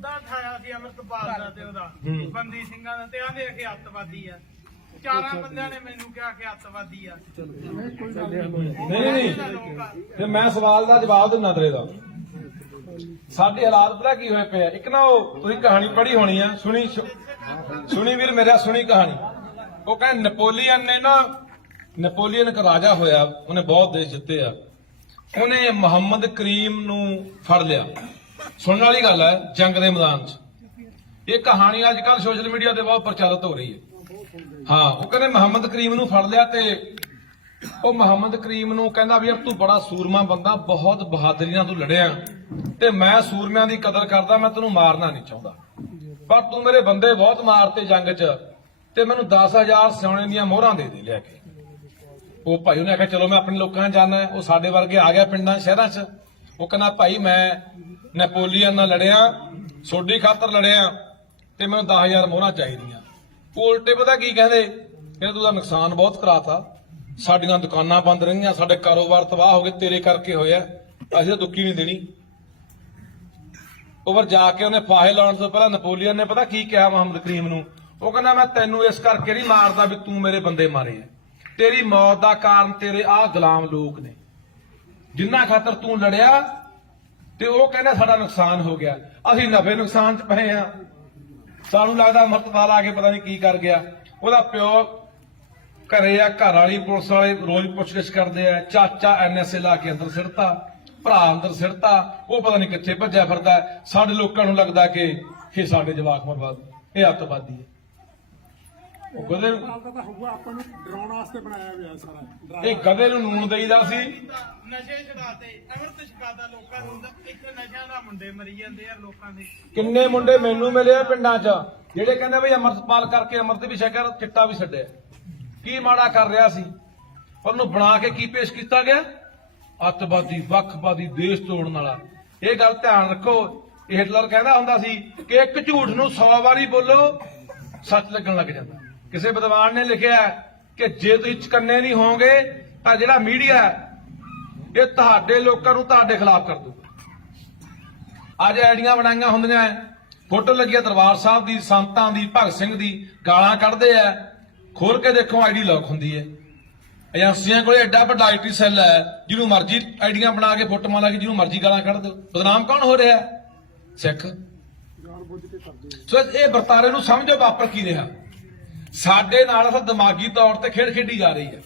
ਮੁੱਦਾ ਠਾਇਆ ਸੀ ਅਮਰਤਪਾਲ ਦਾ ਤੇ ਉਹਦਾ ਹੂੰ। ਬੰਦੀ ਸਿੰਘਾਂ ਦਾ ਤੇ ਆਂਦੇ ਕਿ ਅੱਤਵਾਦੀ ਆ। ਚਾਰਾਂ ਬੰਦਿਆਂ ਨੇ ਮੈਨੂੰ ਕਿਹਾ ਕਿ ਅੱਤਵਾਦੀ ਆ। ਨਹੀਂ ਨਹੀਂ। ਤੇ ਮੈਂ ਸਵਾਲ ਦਾ ਜਵਾਬ ਦਿੰਦਾ ਤੇਰੇ ਦਾ। ਸਾਡੇ ਹਾਲਾਤ ਪਤਾ ਕੀ ਹੋਏ ਪਏ ਆ? ਇੱਕ ਨਾ ਉਹ ਤੁਸੀਂ ਕਹਾਣੀ ਪੜ੍ਹੀ ਹੋਣੀ ਆ। ਸੁਣੀ ਸੁ- ਸੁਣੀ ਵੀਰ ਮੇਰਾ ਸੁਣੀ ਕਹਾਣੀ। ਉਹ ਕਹਿੰਦੇ ਨਪੋਲੀਅਨ ਨੇ ਨਾ ਨਪੋਲੀਅਨ ਇੱਕ ਰਾਜਾ ਹੋਇਆ ਉਹਨੇ ਬਹੁਤ ਦੇਸ਼ ਜਿੱਤੇ ਆ। ਉਹਨੇ ਮੁਹੰਮਦ ਕਰੀਮ ਨੂੰ ਫੜ ਲਿਆ। ਸੁਣਨ ਵਾਲੀ ਗੱਲ ਹੈ, ਜੰਗ ਦੇ ਮੈਦਾਨ 'ਚ। ਇਹ ਕਹਾਣੀ ਅੱਜ ਕੱਲ ਸੋਸ਼ਲ ਮੀਡੀਆ ਤੇ ਬਹੁਤ ਪ੍ਰਚਲਿਤ ਹੋ ਰਹੀ ਹੈ। ਹਾਂ, ਉਹ ਕਹਿੰਦੇ ਮੁਹੰਮਦ ਕਰੀਮ ਨੂੰ ਫੜ ਲਿਆ ਤੇ ਉਹ ਮੁਹੰਮਦ ਕਰੀਮ ਨੂੰ ਕਹਿੰਦਾ ਵੀ ਯਾਰ ਤੂੰ ਬੜਾ ਸੂਰਮਾ ਬੰਦਾ, ਬਹੁਤ ਬਹਾਦਰੀ ਨਾਲ ਤੂੰ ਲੜਿਆ। ਤੇ ਮੈਂ ਸੂਰਮਿਆਂ ਦੀ ਕਦਰ ਕਰਦਾ, ਮੈਂ ਤੈਨੂੰ ਮਾਰਨਾ ਨਹੀਂ ਚਾਹੁੰਦਾ। ਪਰ ਤੂੰ ਮੇਰੇ ਬੰਦੇ ਬਹੁਤ ਮਾਰਤੇ ਜੰਗ 'ਚ ਤੇ ਮੈਨੂੰ 10000 ਸੋਨੇ ਦੀਆਂ ਮੋਹਰਾਂ ਦੇ ਦੇ ਲਿਆ ਕੇ। ਉਹ ਭਾਈ ਉਹਨੇ ਆਖਿਆ, ਚਲੋ ਮੈਂ ਆਪਣੇ ਲੋਕਾਂ ਨਾਲ ਜਾਣਾ, ਉਹ ਸਾਡੇ ਵਰਗੇ ਆ ਗਿਆ ਪਿੰਡਾਂ, ਸ਼ਹਿਰਾਂ 'ਚ। ਉਹ ਕਹਿੰਦਾ, ਭਾਈ, ਮੈਂ ਨੈਪੋਲੀਅਨ ਨਾਲ ਲੜਿਆ ਸੋਡੀ ਖਾਤਰ ਲੜਿਆ ਤੇ ਮੈਨੂੰ 10000 ਮੋਹਰਾਂ ਚਾਹੀਦੀਆਂ। ਉਹ ਉਲਟੇ ਪਤਾ ਕੀ ਕਹਿੰਦੇ? ਕਹਿੰਦੇ, ਤੂੰ ਦਾ ਨੁਕਸਾਨ ਬਹੁਤ ਕਰਾਤਾ। ਸਾਡੀਆਂ ਦੁਕਾਨਾਂ ਬੰਦ ਰਹੀਆਂ, ਸਾਡੇ ਕਾਰੋਬਾਰ ਤਬਾਹ ਹੋ ਗਏ, ਤੇਰੇ ਕਰਕੇ ਹੋਇਆ। ਅਸੀਂ ਤਾਂ ਦੁੱਕੀ ਨਹੀਂ ਦੇਣੀ। ਉਵਰ ਜਾ ਕੇ ਉਹਨੇ ਫਾਹੇ ਲਾਉਣ ਤੋਂ ਪਹਿਲਾਂ ਨਪੋਲੀਅਨ ਨੇ ਪਤਾ ਕੀ ਕਿਹਾ ਮੁਹੰਮਦ ਕਰੀਮ ਨੂੰ? ਉਹ ਕਹਿੰਦਾ, ਮੈਂ ਤੈਨੂੰ ਇਸ ਕਰਕੇ ਨਹੀਂ ਮਾਰਦਾ ਵੀ ਤੂੰ ਮੇਰੇ ਬੰਦੇ ਮਾਰੇ ਆ ਤੇਰੀ ਮੌਤ ਦਾ ਕਾਰਨ ਤੇਰੇ ਆਹ ਗੁਲਾਮ ਲੋਕ ਨੇ। ਜਿੰਨਾ ਖਾਤਰ ਤੂੰ ਲੜਿਆ ਤੇ ਉਹ ਕਹਿੰਦਾ ਸਾਡਾ ਨੁਕਸਾਨ ਹੋ ਗਿਆ। ਅਸੀਂ ਨਫੇ ਨੁਕਸਾਨ ਚ ਪਏ ਆ ਸਾਨੂੰ ਲੱਗਦਾ ਮਰਤਵਾਲ ਆ ਕੇ ਪਤਾ ਨਹੀਂ ਕੀ ਕਰ ਗਿਆ। ਉਹਦਾ ਪਿਓ ਘਰੇ ਆ ਘਰ ਵਾਲੀ ਪੁਲਿਸ ਵਾਲੇ ਰੋਜ਼ ਪੁੱਛਗਿੱਛ ਕਰਦੇ ਆ। ਚਾਚਾ ਐਨਐਸਏ ਲਾ ਕੇ ਅੰਦਰ ਸਿੱਟਤਾ ਭਰਾ ਅੰਦਰ ਸਿੱਟਤਾ ਉਹ ਪਤਾ ਨਹੀਂ ਕਿੱਥੇ ਭੱਜਿਆ ਫਿਰਦਾ। ਸਾਡੇ ਲੋਕਾਂ ਨੂੰ ਲੱਗਦਾ ਕਿ ਇਹ ਸਾਡੇ ਜਵਾਕ ਬਰਬਾਦ ਇਹ ਅੱਤਵਾਦੀ ਹੈ। ਉਹ ਗਧੇ ਨੂੰ- ਆਪਾਂ ਨੂੰ ਡਰਾਉਣ ਵਾਸਤੇ ਬਣਾਇਆ ਹੋਇਆ ਸਾਰਾ। ਇਹ ਗਧੇ ਨੂੰ ਨੂਨ ਦੇਈਦਾ ਸੀ। ਨਸ਼ੇ ਛਡਾਤੇ, ਅਮਰਤ ਛਕਾਦਾ ਲੋਕਾਂ ਨੂੰ। ਇੱਕ ਨਸ਼ਿਆਂ ਦਾ ਮੁੰਡੇ ਮਰੀ ਜਾਂਦੇ ਯਾਰ ਲੋਕਾਂ ਦੇ। ਕਿੰਨੇ ਮੁੰਡੇ ਮੈਨੂੰ ਮਿਲੇ ਆ ਪਿੰਡਾਂ 'ਚ, ਜਿਹੜੇ ਕਹਿੰਦੇ ਬਈ ਅਮਰਤਪਾਲ ਕਰਕੇ ਅਮਰਤ ਵੀ ਛਕਿਆ ਚਿੱਟਾ ਵੀ ਛੱਡਿਆ। ਕੀ ਮਾੜਾ ਕਰ ਰਿਹਾ ਸੀ? ਉਹਨੂੰ ਬਣਾ ਕੇ ਕੀ ਪੇਸ਼ ਕੀਤਾ ਗਿਆ? ਅੱਤਵਾਦੀ, ਵੱਖਵਾਦੀ, ਦੇਸ਼ ਤੋੜਨ ਵਾਲਾ। ਇਹ ਗੱਲ ਧਿਆਨ ਰੱਖੋ। ਹਿਟਲਰ ਕਹਿੰਦਾ ਹੁੰਦਾ ਸੀ ਕਿ ਇੱਕ ਝੂਠ ਨੂੰ 100 ਵਾਰੀ ਬੋਲੋ, ਸੱਚ ਲੱਗਣ ਲੱਗ ਜਾਂਦਾ। ਕਿਸੇ ਵਿਦਵਾਨ ਨੇ ਲਿਖਿਆ ਕਿ ਜੇ ਤੁਸੀਂ ਚਕੰਨੇ ਨਹੀਂ ਹੋਵੋਗੇ, ਤਾਂ ਜਿਹੜਾ ਮੀਡੀਆ ਇਹ ਤੁਹਾਡੇ ਲੋਕਾਂ ਨੂੰ ਤੁਹਾਡੇ ਖਿਲਾਫ ਕਰ ਦੂ ਅੱਜ ਐਡੀਆਂ ਬਣਾਈਆਂ ਹੁੰਦੀਆਂ ਐ। ਫੋਟੋ ਲੱਗੀ ਆ ਦਰਬਾਰ ਸਾਹਿਬ ਦੀ, ਸੰਤਾਂ ਦੀ, ਭਗਤ ਸਿੰਘ ਦੀ, ਗਾਲਾਂ ਕੱਢਦੇ ਆ ਖੋਲ ਕੇ ਦੇਖੋ ਆਈਡੀ ਲੌਕ ਹੁੰਦੀ ਹੈ ਏਜੰਸੀਆਂ ਕੋਲੇ ਐਡਾ ਵੱਡਾ ਆਈਟੀ ਸੈੱਲ ਹੈ ਜਿਹਨੂੰ ਮਰਜ਼ੀ ਆਈਡੀਆਂ ਬਣਾ ਕੇ ਫੋਟੋਆਂ ਲਾ ਕੇ ਜਿਹਨੂੰ ਮਰਜ਼ੀ ਗਾਲਾਂ ਕੱਢ ਦਿਓ। ਬਦਨਾਮ ਕੌਣ ਹੋ ਰਿਹਾ? ਸਿੱਖ। ਸੋ ਇਹ ਵਰਤਾਰੇ ਨੂੰ ਸਮਝੋ ਵਾਪਰ ਕੀ ਰਿਹਾ। ਸਾਡੇ ਨਾਲ ਅਸਾਂ ਦਿਮਾਗੀ ਤੌਰ ਤੇ ਖੇਡ ਖੇਡੀ ਜਾ ਰਹੀ ਹੈ